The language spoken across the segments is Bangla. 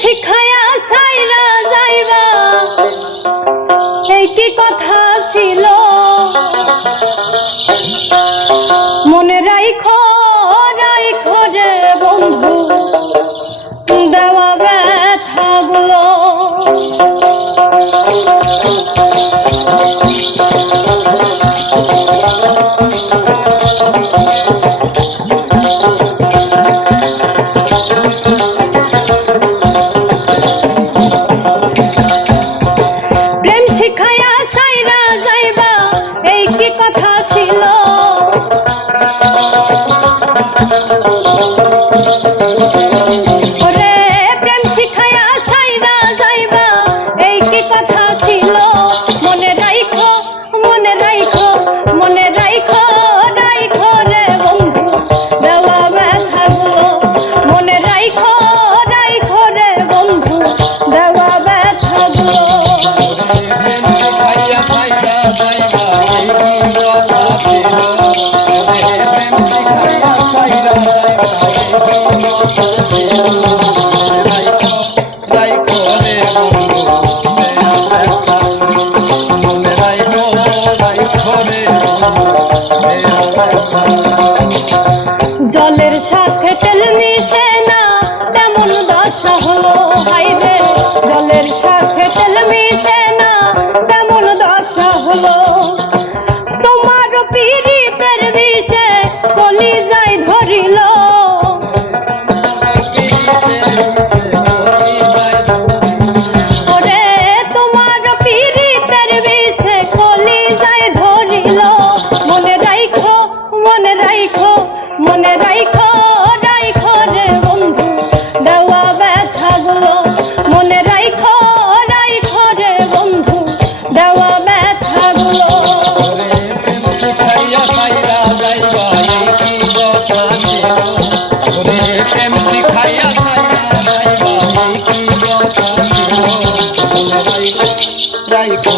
শিখায়া সাইরা যাইবা। এই কি কথা ছিল। মনে রাইখো রাইখো রে বন্ধু দেওয়া ব্যথাগুলো।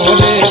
বলে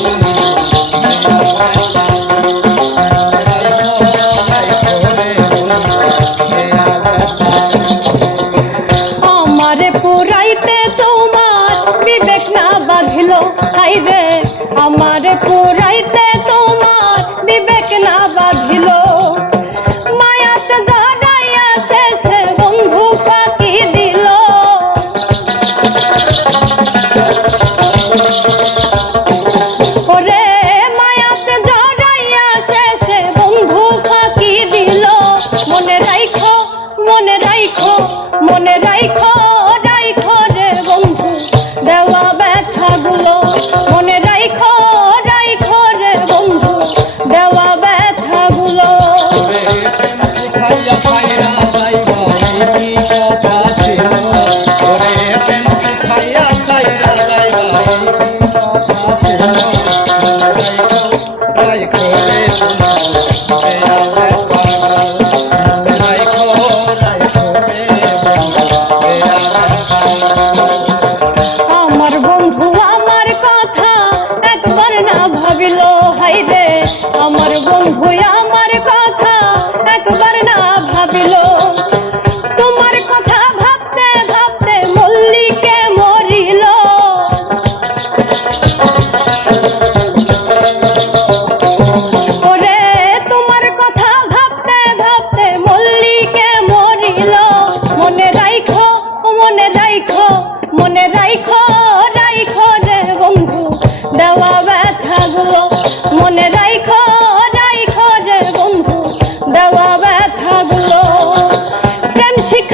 সেখানে